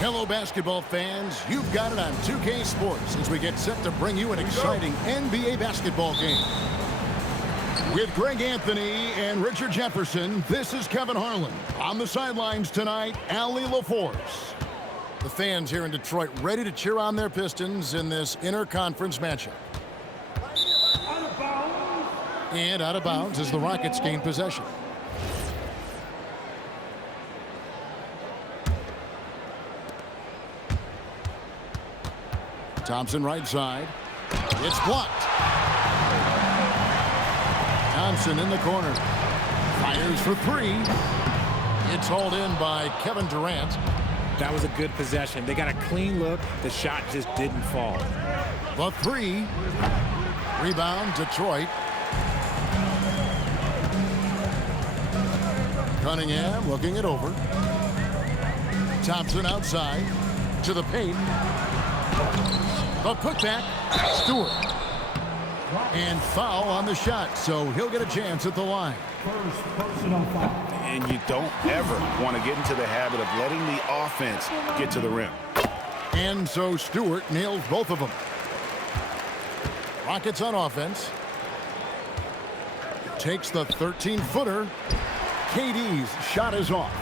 Hello, basketball fans. You've got it on 2K Sports as we get set to bring you an exciting NBA basketball game. With Greg Anthony and Richard Jefferson, this is Kevin Harlan. On the sidelines tonight, Allie LaForce. The fans here in Detroit ready to cheer on their Pistons in this interconference matchup. And out of bounds as the Rockets gain possession. Thompson right side. It's blocked. Thompson in the corner. Fires for three. It's hauled in by Kevin Durant. That was a good possession. They got a clean look. The shot just didn't fall. The three. Rebound, Detroit. Cunningham looking it over. Thompson outside to the paint. The putback, Stewart. And foul on the shot, so he'll get a chance at the line. First personal foul. And you don't ever want to get into the habit of letting the offense get to the rim. And so Stewart nails both of them. Rockets on offense. Takes the 13-footer. KD's shot is off.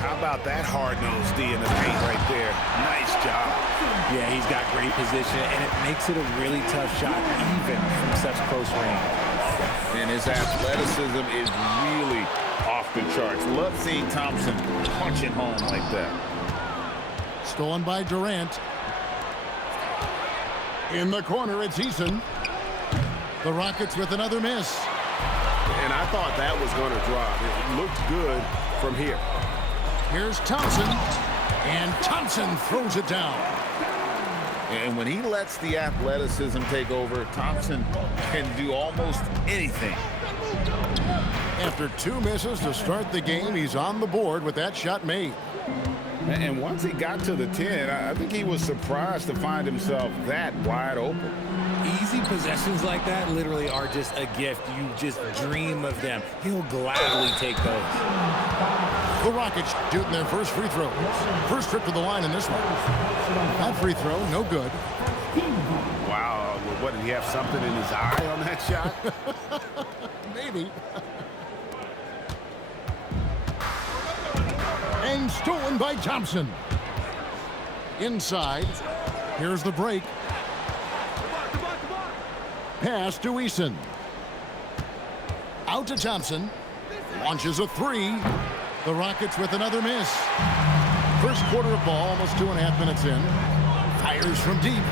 How about that hard-nosed D in the paint right there? Nice job. Yeah, he's got great position, and it makes it a really tough shot, even from such close range. And his athleticism is really off the charts. Love seeing Thompson punching home like that. Stolen by Durant. In the corner, it's Eason. The Rockets with another miss. And I thought that was going to drop. It looked good from here. Here's Thompson. And Thompson throws it down. And when he lets the athleticism take over, Thompson can do almost anything. After two misses to start the game, he's on the board with that shot made. And once he got to the 10, I think he was surprised to find himself that wide open. Easy possessions like that literally are just a gift. You just dream of them. He'll gladly take those. The Rockets shooting their first free throw. First trip to the line in this one. That free throw, no good. Wow, what, did he have something in his eye on that shot? Maybe. And stolen by Thompson. Inside. Here's the break. Pass to Eason. Out to Thompson. Launches a three. The Rockets with another miss. First quarter of ball, almost 2.5 minutes in. Fires from deep.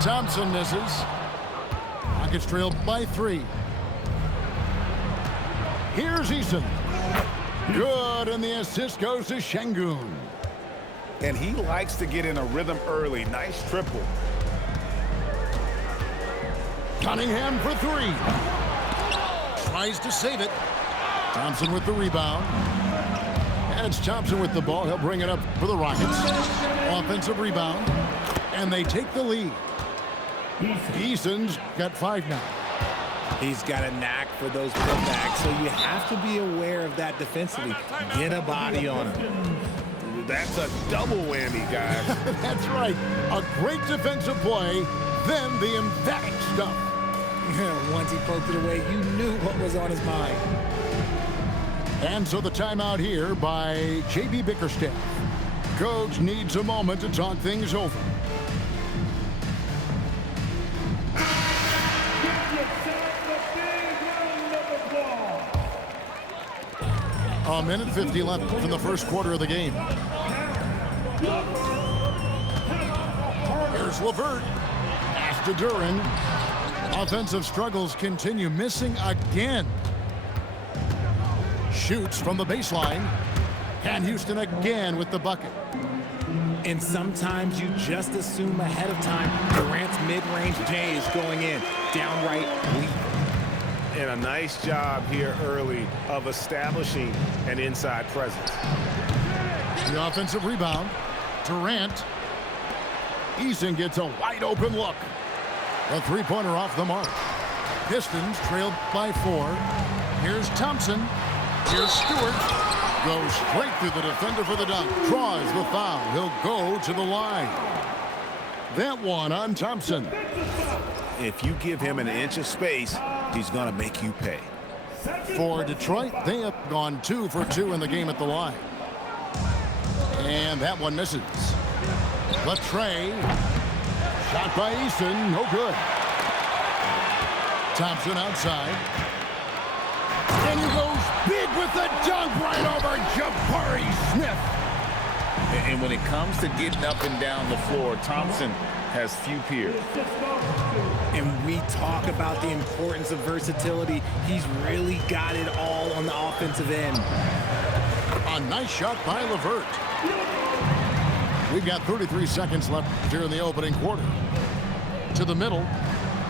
Thompson misses. Rockets trail by 3. Here's Eason. Good, and the assist goes to Şengün. And he likes to get in a rhythm early. Nice triple. Cunningham for 3. Tries to save it. Thompson with the rebound. It's Thompson with the ball. He'll bring it up for the Rockets. Offensive rebound. And they take the lead. Eason's got 5 now. He's got a knack for those putbacks, so you have to be aware of that defensively. Get a body on him. That's a double whammy, guys. That's right. A great defensive play, then the emphatic stuff. Yeah, once he poked it away, you knew what was on his mind. And so the timeout here by J.B. Bickerstaff. Coach needs a moment to talk things over. A minute 50 left in the first quarter of the game. Here's LeVert. Pass to Duran. Offensive struggles continue. Missing again. Shoots from the baseline. And Houston again with the bucket. And sometimes you just assume ahead of time Durant's mid-range J is going in. Downright weak. And a nice job here early of establishing an inside presence. The offensive rebound. Durant. Eason gets a wide open look. A three-pointer off the mark. Pistons trailed by 4. Here's Thompson. Here's Stewart. Goes straight through the defender for the dunk. Draws the foul. He'll go to the line. That one on Thompson. If you give him an inch of space, he's going to make you pay. For Detroit, they have gone 2 for 2 in the game at the line. And that one misses. The tray. Shot by Eason. No good. Thompson outside. And he goes big with the dunk right over Jabari Smith. And when it comes to getting up and down the floor, Thompson has few peers. And we talk about the importance of versatility. He's really got it all on the offensive end. A nice shot by LeVert. We've got 33 seconds left here in the opening quarter. To the middle.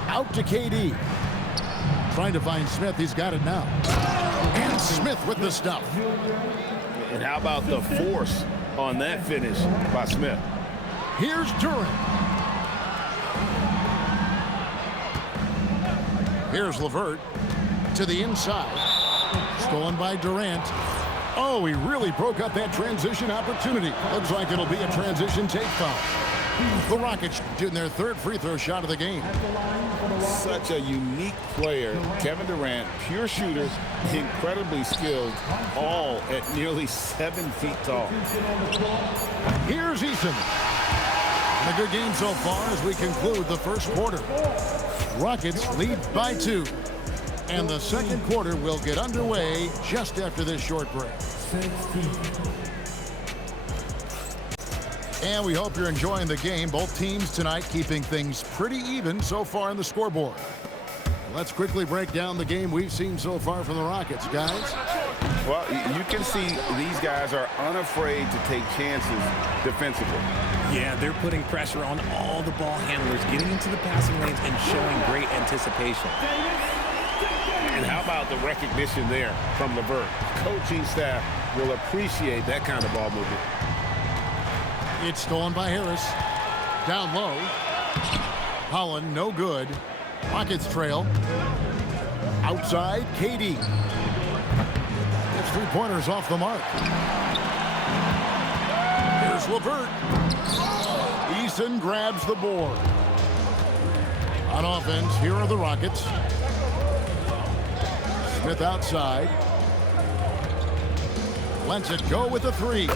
Out to KD. Trying to find Smith. He's got it now. And Smith with the stuff. And how about the force on that finish by Smith? Here's Durant. Here's LeVert to the inside. Stolen by Durant. Oh, he really broke up that transition opportunity. Looks like it'll be a transition take foul. The Rockets getting their 3rd free throw shot of the game. Such a unique player. Kevin Durant, pure shooter, incredibly skilled, all at nearly 7 feet tall. Here's Eason. A good game so far as we conclude the first quarter. Rockets lead by 2. And the second quarter will get underway just after this short break. And we hope you're enjoying the game. Both teams tonight keeping things pretty even so far on the scoreboard. Let's quickly break down the game we've seen so far from the Rockets, guys. Well, you can see these guys are unafraid to take chances defensively. Yeah, they're putting pressure on all the ball handlers, getting into the passing lanes and showing great anticipation. And how about the recognition there from LeVert? Coaching staff will appreciate that kind of ball movement. It's stolen by Harris. Down low. Holland, no good. Rockets trail. Outside, KD. It's 3-pointers off the mark. Here's LeVert. Eason grabs the board. On offense, here are the Rockets. Smith outside. Lets it go with a 3.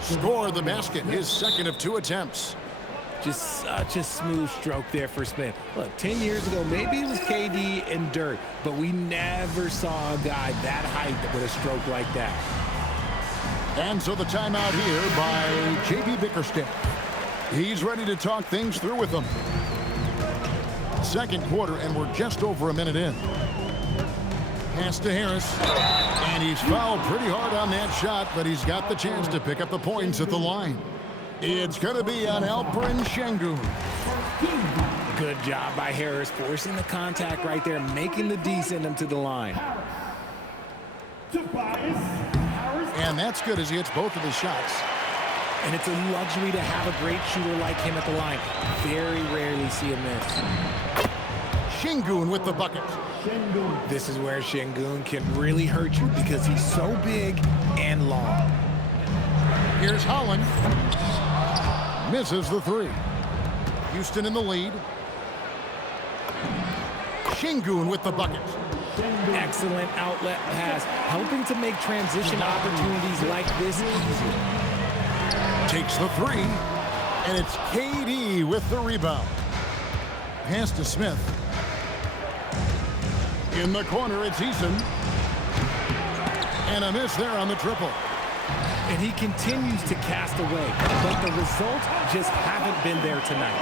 Score the basket, his 2nd of 2 attempts. Just such a smooth stroke there for Smith. Look, 10 years ago, maybe it was KD and Dirk, but we never saw a guy that height with a stroke like that. And so the timeout here by J.B. Bickerstaff. He's ready to talk things through with them. Second quarter, and we're just over a minute in. Pass to Harris. And he's fouled pretty hard on that shot, but he's got the chance to pick up the points at the line. It's going to be on Alperen Sengun. Good job by Harris, forcing the contact right there, making the D send him to the line. And that's good as he hits both of his shots. And it's a luxury to have a great shooter like him at the line. Very rarely see him miss. Sengun with the bucket. This is where Sengun can really hurt you because he's so big and long. Here's Holland. Misses the 3. Houston in the lead. Sengun with the bucket. Excellent outlet pass, helping to make transition opportunities like this easier. Takes the 3. And it's KD with the rebound. Pass to Smith. In the corner, it's Eason. And a miss there on the triple. And he continues to cast away, but the results just haven't been there tonight.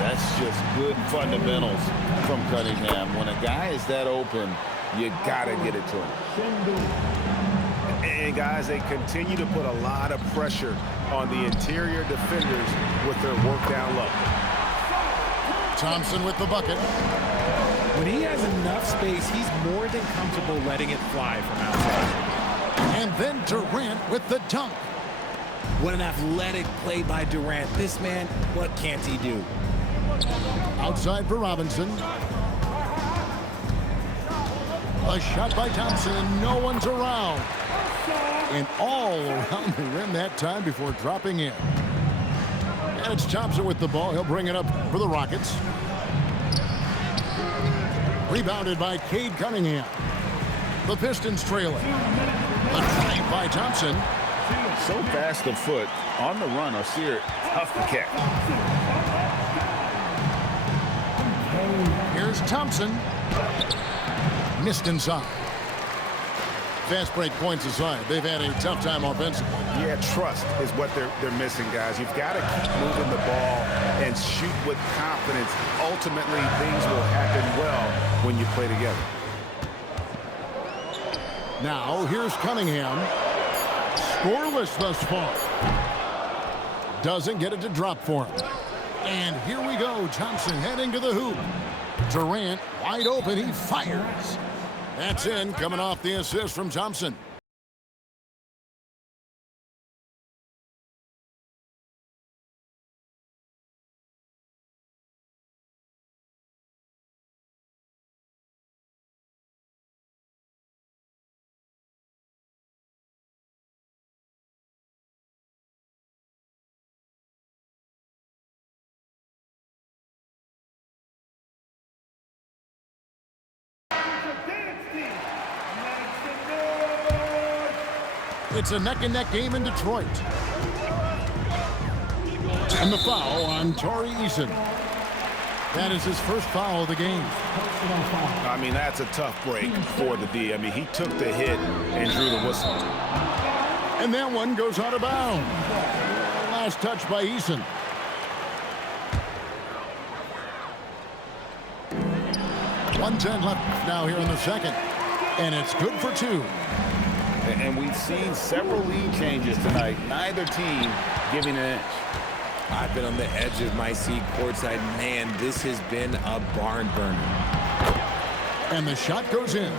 That's just good fundamentals from Cunningham. When a guy is that open, you got to get it to him. And guys, they continue to put a lot of pressure on the interior defenders with their work down low. Thompson with the bucket. When he has enough space, he's more than comfortable letting it fly from outside. And then Durant with the dunk. What an athletic play by Durant. This man, what can't he do? Outside for Robinson. A shot by Thompson. No one's around. And all around the rim that time before dropping in. And it's Thompson with the ball. He'll bring it up for the Rockets. Rebounded by Cade Cunningham. The Pistons trailing. A drive by Thompson. So fast of foot on the run or Sear, tough to catch. Here's Thompson. Missed inside. Fast break points aside, they've had a tough time offensively. Yeah, trust is what they're missing, guys. You've got to keep moving the ball and shoot with confidence. Ultimately, things will happen well when you play together. Now, here's Cunningham. Scoreless thus far. Doesn't get it to drop for him. And here we go. Thompson heading to the hoop. Durant wide open. He fires. That's in, coming off the assist from Thompson. It's a neck-and-neck game in Detroit. And the foul on Tari Eason. That is his first foul of the game. I mean, that's a tough break for the D. I mean, he took the hit and drew the whistle. And that one goes out of bounds. Last touch by Eason. .110 left now here in the second. And it's good for two. And we've seen several lead changes tonight. Neither team giving an inch. I've been on the edge of my seat courtside. Man, this has been a barn burner. And the shot goes in.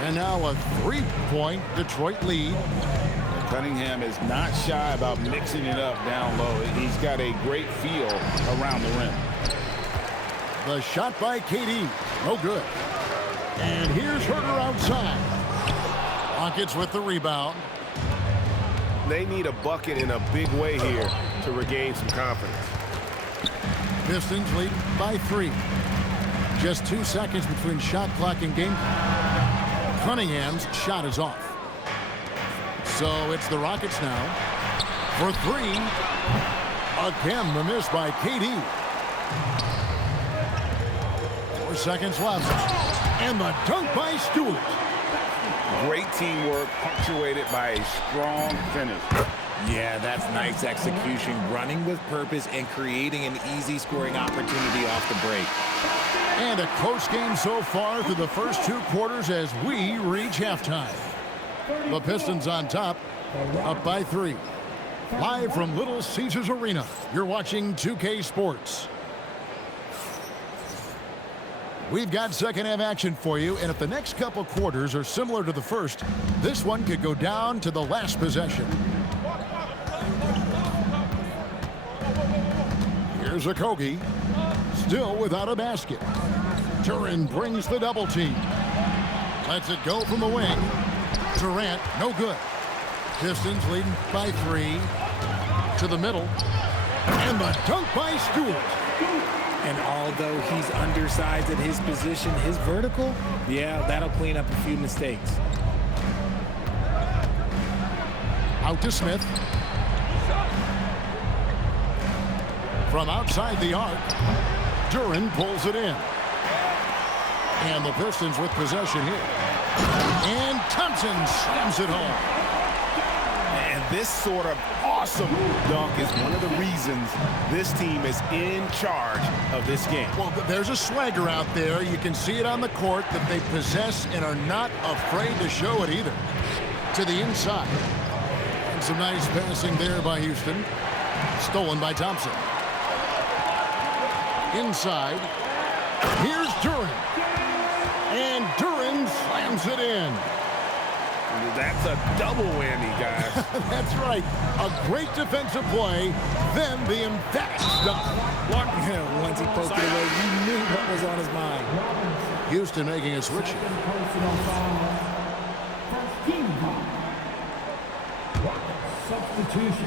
And now a three-point Detroit lead. Cunningham is not shy about mixing it up down low. He's got a great feel around the rim. The shot by KD. No good. And here's Herter outside. Rockets with the rebound. They need a bucket in a big way here to regain some confidence. Pistons lead by 3. Just 2 seconds between shot clock and game clock. Cunningham's shot is off. So it's the Rockets now. For 3. Again, the miss by KD. 4 seconds left. And the dunk by Stewart. Great teamwork punctuated by a strong finish. Yeah, that's nice execution, running with purpose and creating an easy scoring opportunity off the break. And a close game so far through the first 2 quarters as we reach halftime. The Pistons on top, up by 3. Live from Little Caesars Arena, you're watching 2K Sports. We've got second half action for you, and if the next couple quarters are similar to the first, this one could go down to the last possession. Here's Okogie, still without a basket. Duran brings the double team. Lets it go from the wing. Durant, no good. Pistons leading by 3. To the middle. And the dunk by Stewart. And although he's undersized at his position, his vertical, yeah, that'll clean up a few mistakes. Out to Smith. From outside the arc, Duran pulls it in. And the Pistons with possession here. And Thompson slams it home. And this sort of awesome dunk is one of the reasons this team is in charge of this game. Well, there's a swagger out there. You can see it on the court that they possess and are not afraid to show it either. To the inside. And some nice passing there by Houston. Stolen by Thompson. Inside. Here's Duran. And Duran slams it in. That's a double whammy, guys. That's right. A great defensive play, then the emphatic stop. Once he poked it away, you knew what was on his mind. Houston making a switch. Substitution.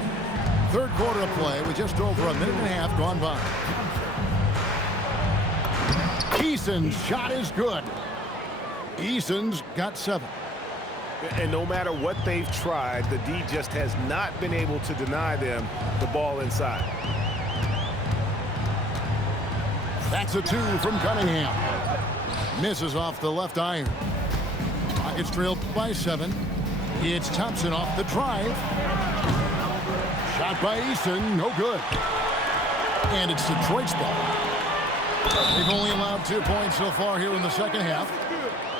Third quarter of play with just over a minute and a half gone by. Eason's shot is good. Eason's got 7. And no matter what they've tried, the D just has not been able to deny them the ball inside. That's a 2 from Cunningham. Misses off the left iron. Rockets trailed by 7. It's Thompson off the drive. Shot by Eason, no good. And it's Detroit's ball. They've only allowed 2 points so far here in the second half.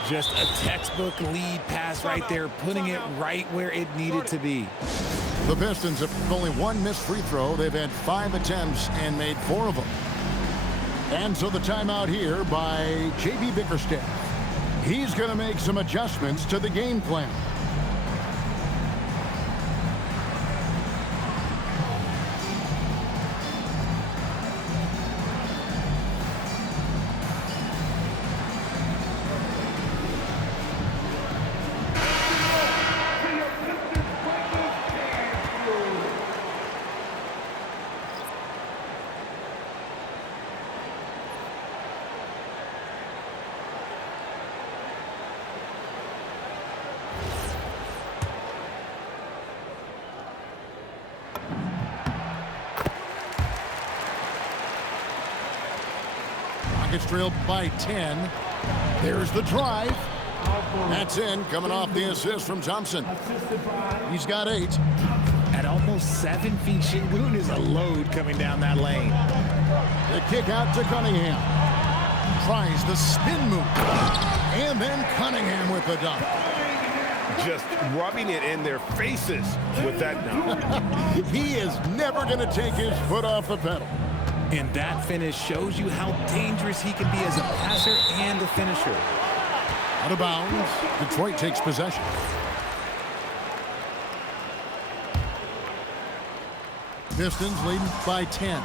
Just a textbook lead pass right there, putting it right where it needed to be. The Pistons have only 1 missed free throw. They've had 5 attempts and made 4 of them. And so the timeout here by J.B. Bickerstaff. He's going to make some adjustments to the game plan. Rockets trailed by 10. There's the drive. That's in, coming off the assist from Thompson. He's got 8. At almost 7 feet, Şengün is a load coming down that lane. The kick out to Cunningham. Tries the spin move. And then Cunningham with the dunk. Just rubbing it in their faces with that dunk. He is never going to take his foot off the pedal. And that finish shows you how dangerous he can be as a passer and a finisher. Out of bounds. Detroit takes possession. Pistons leading by 10.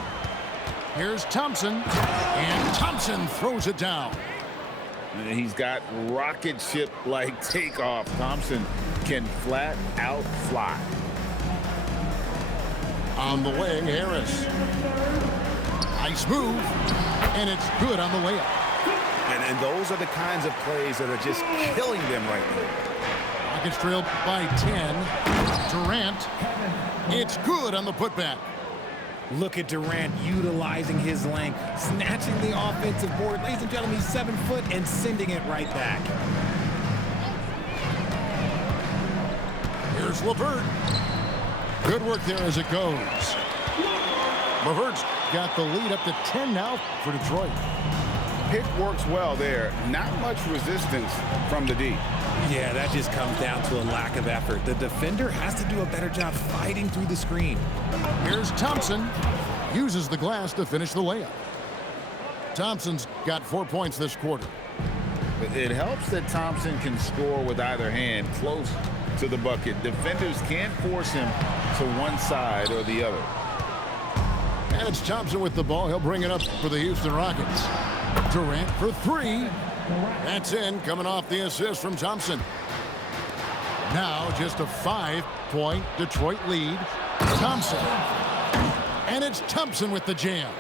Here's Thompson. And Thompson throws it down. And he's got rocket ship-like takeoff. Thompson can flat out fly. On the wing, Harris. Nice move, and it's good on the layup. And those are the kinds of plays that are just killing them right now. Rockets trailed by 10. Durant. It's good on the putback. Look at Durant utilizing his length, snatching the offensive board. Ladies and gentlemen, he's 7 foot and sending it right back. Here's LeVert. Good work there as it goes. LeVert's got the lead up to 10 now for Detroit. Pick works well there. Not much resistance from the D. Yeah, that just comes down to a lack of effort. The defender has to do a better job fighting through the screen. Here's Thompson. Uses the glass to finish the layup. Thompson's got 4 points this quarter. It helps that Thompson can score with either hand close to the bucket. Defenders can't force him to one side or the other. And it's Thompson with the ball. He'll bring it up for the Houston Rockets. Durant for 3. That's in, coming off the assist from Thompson. Now just a 5-point Detroit lead. Thompson. And it's Thompson with the jam.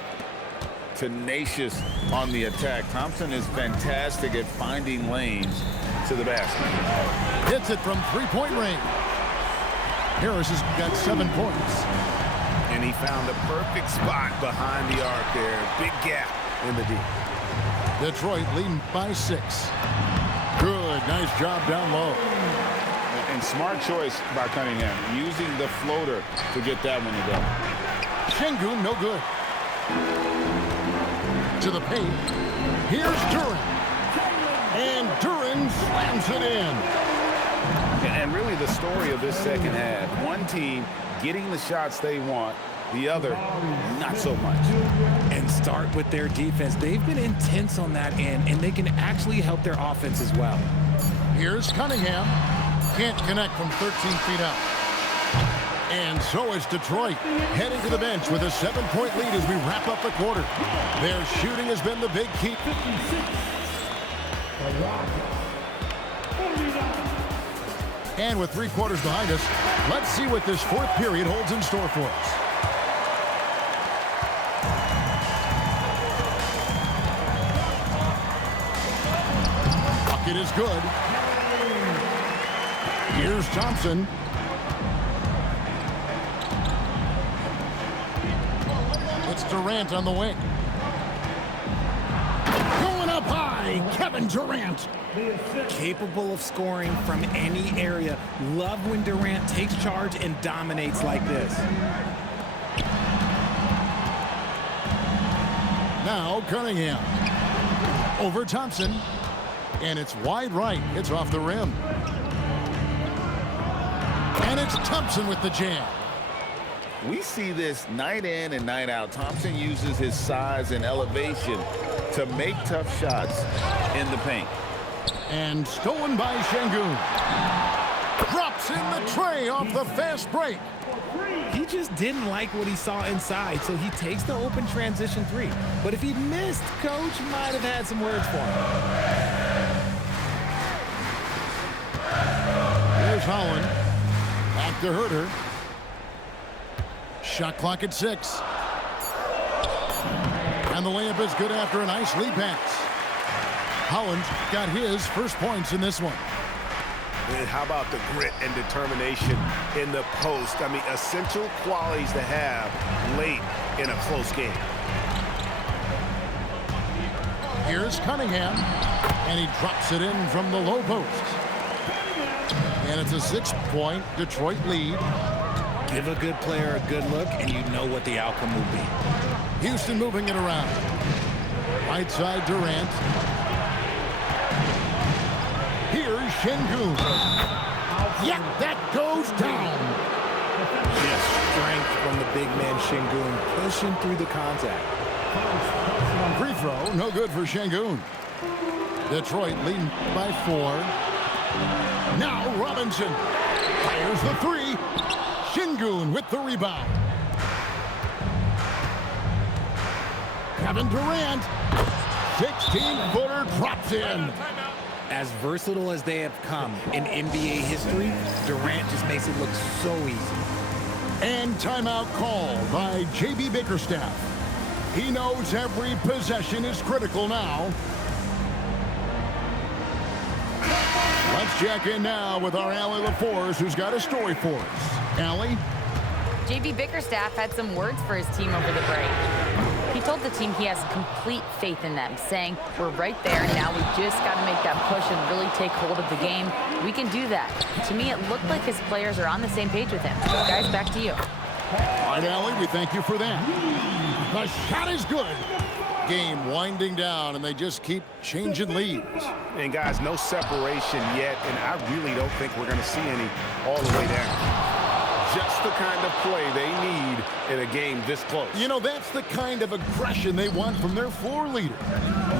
Tenacious on the attack. Thompson is fantastic at finding lanes to the basket. Hits it from 3-point range. Harris has got 7 points. And he found the perfect spot behind the arc there. Big gap in the D. Detroit leading by 6. Good, nice job down low. And smart choice by Cunningham, using the floater to get that one to go. Şengün, no good. To the paint. Here's Duran. And Duran slams it in. And really the story of this second half, one team getting the shots they want, the other not so much. And start with their defense. They've been intense on that end, and they can actually help their offense as well. Here's Cunningham. Can't connect from 13 feet out. And so is Detroit, heading to the bench with a 7-point lead as we wrap up the quarter. Their shooting has been the big key. And with 3 quarters behind us, let's see what this 4th period holds in store for us. Bucket is good. Here's Thompson. It's Durant on the wing. Going up high, Kevin Durant. Capable of scoring from any area. Love when Durant takes charge and dominates like this. Now Cunningham. Over Thompson. And it's wide right. It's off the rim. And it's Thompson with the jam. We see this night in and night out. Thompson uses his size and elevation to make tough shots in the paint. And stolen by Şengün. Drops in the tray off the fast break. He just didn't like what he saw inside, so he takes the open transition 3. But if he missed, Coach might have had some words for him. Here's Holland. Back to Herter. Shot clock at 6. And the layup is good after a nice lead pass. Holland got his first points in this one. And how about the grit and determination in the post? I mean, essential qualities to have late in a close game. Here's Cunningham. And he drops it in from the low post. And it's a 6-point Detroit lead. Give a good player a good look, and you know what the outcome will be. Houston moving it around. Right side Durant. Here's Şengün. Yeah, that goes down. Just strength from the big man Şengün, pushing through the contact. Free throw, no good for Şengün. Detroit leading by 4. Now Robinson fires the 3. Şengün with the rebound. Kevin Durant, 16-footer drops in. As versatile as they have come in NBA history, Durant just makes it look so easy. And timeout called by J.B. Bickerstaff. He knows every possession is critical now. Let's check in now with our Allie LaForce, who's got a story for us. Allie? J.B. Bickerstaff had some words for his team over the break. He told the team he has complete faith in them, saying, we're right there, now we just got to make that push and really take hold of the game. We can do that. To me, it looked like his players are on the same page with him. Guys, back to you. All right, Allie, we thank you for that. The shot is good. Game winding down, and they just keep changing leads. And, guys, no separation yet, and I really don't think we're going to see any all the way down. Just the kind of play they need in a game this close. You know, that's the kind of aggression they want from their floor leader.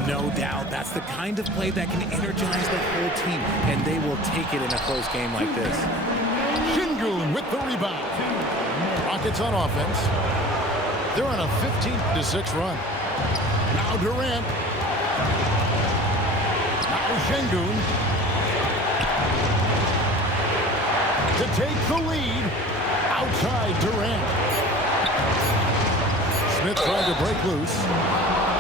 No doubt. That's the kind of play that can energize the whole team, and they will take it in a close game like this. Şengün with the rebound. Rockets on offense. They're on a 15-6 run. Now Durant. Now Şengün. To take the lead. Outside Durant. Smith trying to break loose.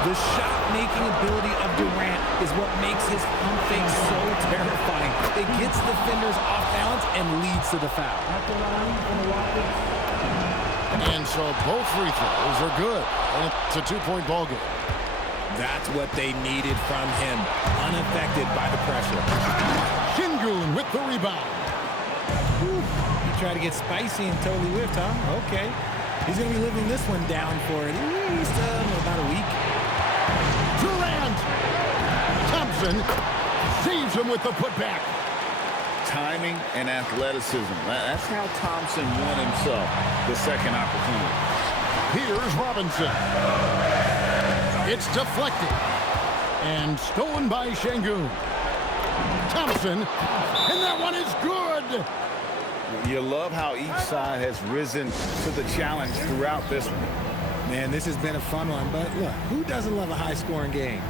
The shot-making ability of Durant is what makes his pump fake so terrifying. It gets defenders off balance and leads to the foul. And so both free throws are good. And it's a 2-point ball game. That's what they needed from him. Unaffected by the pressure. Şengün with the rebound. He tried to get spicy and totally whipped, huh? Okay. He's going to be living this one down for at least about a week. Durant! Thompson saves him with the putback. Timing and athleticism. That's how Thompson won himself the second opportunity. Here's Robinson. It's deflected. And stolen by Şengün. Thompson. And that one is good. You love how each side has risen to the challenge throughout this one. Man, this has been a fun one, but look, who doesn't love a high-scoring game?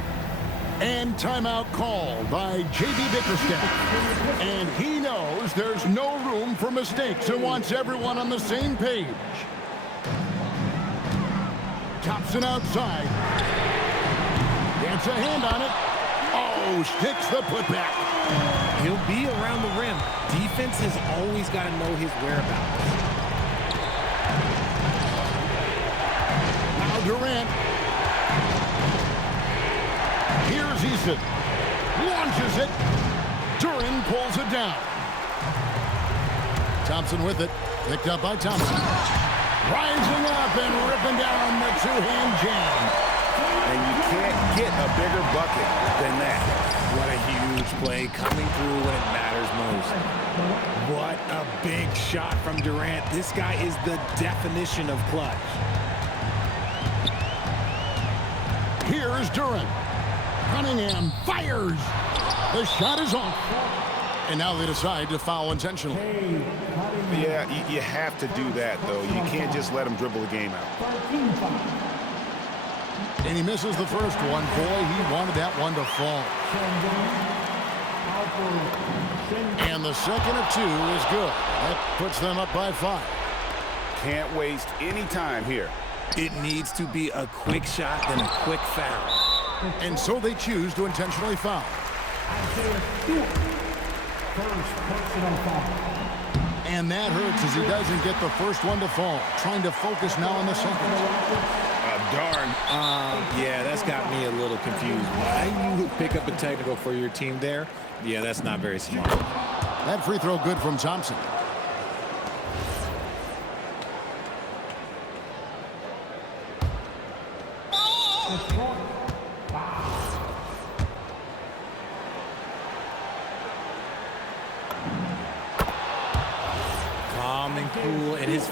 And timeout called by J.B. Bickerstaff. And he knows knows there's no room for mistakes and wants everyone on the same page. Thompson outside. Gets a hand on it. Oh, sticks the putback. He'll be around the rim. Defense has always got to know his whereabouts. Now Durant. Here's Eason. Launches it. Duran pulls it down. Thompson with it. Picked up by Thompson. Rising up and ripping down the two-hand jam. And you can't get a bigger bucket than that. What a huge play coming through when it matters most. What a big shot from Durant. This guy is the definition of clutch. Here's Duran. Cunningham fires. The shot is off. And now they decide to foul intentionally. Yeah, you have to do that, though. You can't just let him dribble the game out. And he misses the first one. Boy, he wanted that one to fall. And the second of two is good. That puts them up by 5. Can't waste any time here. It needs to be a quick shot, then a quick foul. And so they choose to intentionally foul. And that hurts as he doesn't get the first one to fall. Trying to focus now on the second. Darn. Yeah, that's got me a little confused. Why you pick up a technical for your team there? Yeah, that's not very smart. That free throw good from Thompson. Calm and cool, and his